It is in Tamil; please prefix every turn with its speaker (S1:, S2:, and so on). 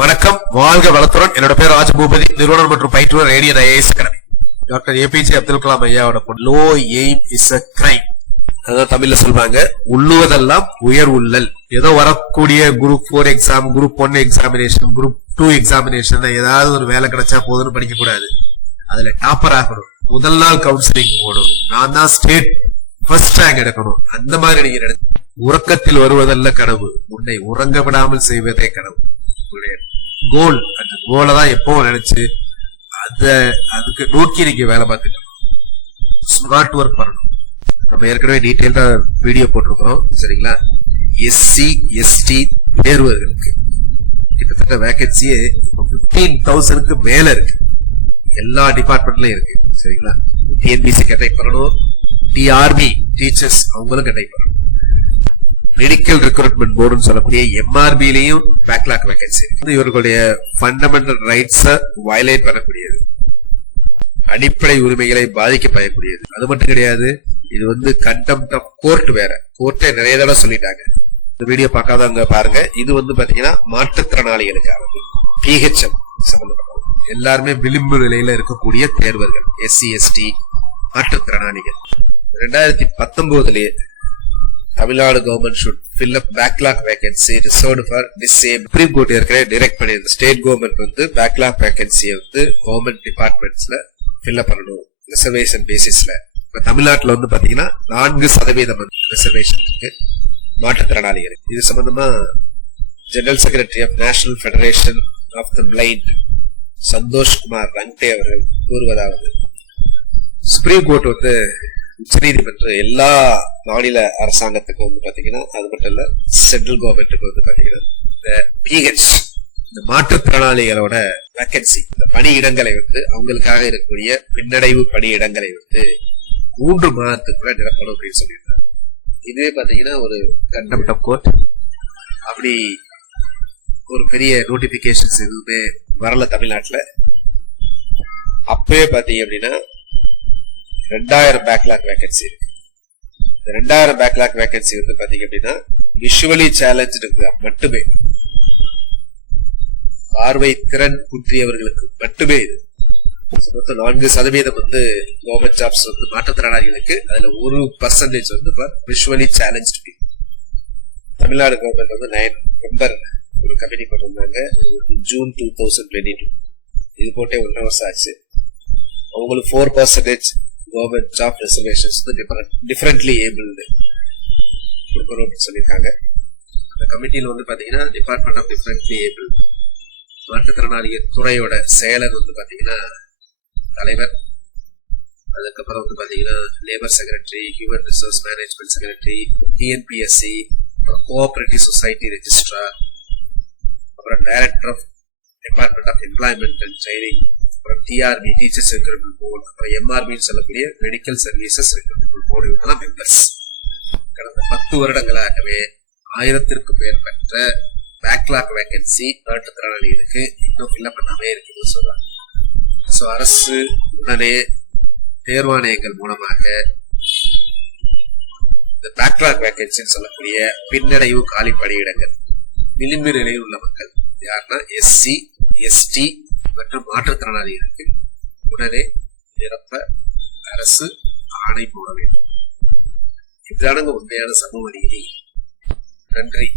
S1: வணக்கம். வாழ்க வளத்துடன். என்னோட பேர் ராஜபூபதி. நிறுவனர் மற்றும் பயிற்றுவர் Radian IAS academy. Doctor APJ Abdul Kalam ஐயாவோட low aim is a crime அதான் தமிழ்ல சொல்லுவாங்க உள்ளுவதெல்லாம் உயர் உள்ளல். ஏதோ வரக்கூடிய group four exam group one examination group two examination ஏதாவது ஒரு வேலை கிடைச்சா போதும்னு படிக்க கூடாது அதுல டாப்பர் ஆகணும். முதல் நாள் கவுன்சிலிங் போகணும் நான் தான் ஸ்டேட் ஃபர்ஸ்ட் ரேங்க் எடுக்கணும். அந்த மாதிரி நீங்க உறக்கத்தில் வருவதல்ல கனவு. உன்னை உறங்க விடாமல் செய்வதே கனவு. கோல் அந்த கோலை தான் எப்பவும் நினைச்சு அத அதுக்கு நோக்கி நீங்க வேலை பார்த்துட்டு ஸ்மார்ட் ஒர்க் பண்ணணும். நம்ம ஏற்கனவே டீட்டெயில்டா வீடியோ போட்டிருக்கோம் சரிங்களா? எஸ்சி எஸ்டி தேர்வர்களுக்கு கிட்டத்தட்ட வேகன்சியே பிப்டீன் தௌசண்ட்க்கு மேல இருக்கு. எல்லா டிபார்ட்மெண்ட்லயும் இருக்கு சரிங்களா? டிஎன்பிசி கண்டக்ட் பண்ணணும். டிஆர்பி டீச்சர்ஸ் அவங்களும் கண்டக்ட் பண்ணணும். மெடிக்கல் ரெக்ரூட்மெண்ட் போர்டுன்னு சொல்லக்கூடிய எம்ஆர்பிலையும் பேக்லாக் வேகன்சி இருக்கு. இவர்களுடைய ஃபண்டமெண்டல் ரைட்ஸ வயலேட் பண்ணக்கூடியது. அடிப்படை உரிமைகளை பாதிக்க பயக்கூடியது. அது மட்டும் கிடையாது இது வந்து கண்டெம்ட் ஆஃப் கோர்ட் வேற. கோர்ட்டை நிறைய தடவை சொல்லிட்டாங்க. இந்த வீடியோ பார்க்காதவங்க பாருங்க. இது வந்து பாத்தீங்கன்னா மாற்றுத்திறனாளிகளுக்காக. பிஹெச்எம் சம்பந்தப்பட்டது. எல்லாருமே விளிம்பு நிலையில இருக்கக்கூடிய தேர்வர்கள். எஸ்சி எஸ்டி மாற்றுத்திறனாளிகள். ரெண்டாயிரத்தி பத்தொன்பதுலயே Tamil Nadu government should fill up backlog vacancy reserved for disable supreme court ஏற்கனவே டிரெக்ட் பண்ணியிருந்த ஸ்டேட் கவர்மெண்ட் வந்து பேக்லாக் வேகன்சியை வந்து கவர்மெண்ட் டிபார்ட்மெண்ட்ஸ்ல ஃபில் அப் பண்ணணும். ரிசர்வேஷன் பேசிஸ்ல இப்ப தமிழ்நாட்டுல வந்து பாத்தீங்கன்னா நான்கு சதவீதம் ரிசர்வேஷன் இருக்கு. மாற்றுத்திறனாளிகள் இது சம்பந்தமா general secretary of national federation of the blind Santosh Kumar Rangde அவர்கள் கூறுவதாவது. சுப்ரீம் கோர்ட் வந்து உச்சநீதிமன்ற எல்லா மாநில அரசாங்கத்துக்கும் வந்து பாத்தீங்கன்னா அது மட்டும் இல்ல சென்ட்ரல் கவர்மெண்ட்டுக்கு வந்து பாத்தீங்கன்னா இந்த பிஹெச் இந்த மாற்றுத்திறனாளிகளோட வேக்கன்சி இந்த பணியிடங்களை வந்து அவங்களுக்காக இருக்கக்கூடிய பின்னடைவு பணியிடங்களை வந்து மூன்று மாதத்துக்குள்ள நிரப்பணும் அப்படின்னு சொல்லியிருந்தாங்க இதுவே பாத்தீங்கன்னா ஒரு கண்டெம்ட் ஆஃப் கோர்ட் அப்படி ஒரு பெரிய நோட்டிபிகேஷன்ஸ் எதுவுமே வரல தமிழ்நாட்டுல. அப்பவே பாத்தீங்க அப்படின்னா ரெண்டாயிரம் பேக்லாக் வேகன்சி இருக்கு. ரெண்டாயிரம் பேக்லாக் வேகன்சி வந்து பாத்தீங்க அப்படின்னா விஷுவலி சேலஞ்சு மட்டுமே பார்வை திறன் குன்றியவர்களுக்கு மட்டுமே இது. மொத்தம் நான்கு சதவீதம் வந்து கவர்மெண்ட் ஜாப்ஸ் வந்து மாற்றுத்திறனாளிகளுக்கு அதுல ஒரு பர்சன்டேஜ் வந்து விஷுவலி சேலஞ்ச் தமிழ்நாடு கவர்மெண்ட் வந்து நைன் நம்பர் ஒரு கமிட்டி கொண்டிருந்தாங்க June two thousand twenty two இது போட்டே ஒன்றரை வருஷம் ஆச்சு. அவங்களுக்கு four percentage government job reservations வந்து டிஃபரெண்ட் டிஃப்ரெண்ட்லி ஏபிள்டு கொடுக்கணும் அப்படின்னு சொல்லியிருக்காங்க. அந்த கமிட்டியில் வந்து பார்த்தீங்கன்னா டிபார்ட்மெண்ட் ஆஃப் டிஃப்ரெண்ட்லி ஏபிள் மாற்றுத்திறனாளிகள் துறையோட செயலர் வந்து பார்த்தீங்கன்னா தலைவர். அதுக்கப்புறம் வந்து பார்த்தீங்கன்னா labour secretary human resource management secretary TNPSC cooperative society registrar அப்புறம் director of department of employment and training அப்புறம் டிஆர்பி டீச்சர்ஸ் ரெக்ரூட்மெண்ட் போர்டு அப்புறம் எம்ஆர்பின்னு சொல்லக்கூடிய மெடிக்கல் சர்வீசஸ் ரெக்ரூட்மெண்ட் போர்டு இவங்கெல்லாம் மெம்பர்ஸ் கடந்த பத்து வருடங்களாகவே ஆயிரத்திற்கும் மேற்பட்ட பேக்லாக் வேகன்சி மாற்றுத்திறனாளிகளுக்கு இன்னும் ஃபில்அப் பண்ணாமே இருக்குன்னு சொல்றாங்க. ஸோ அரசு உடனே தேர்வாணையங்கள் மூலமாக இந்த பேக்லாக் வேகன்சின்னு சொல்லக்கூடிய பின்னடைவு காலி பணியிடங்கள் விளிம்பு நிலையில் உள்ள மக்கள் யாருன்னா எஸ்சி எஸ்டி மற்றும் மாற்றுத்திறனாளிகளுக்கு உடனே நிரப்ப அரசு ஆணை போட வேண்டும். இதுதானங்க உண்மையான சமூக நீதி. நன்றி.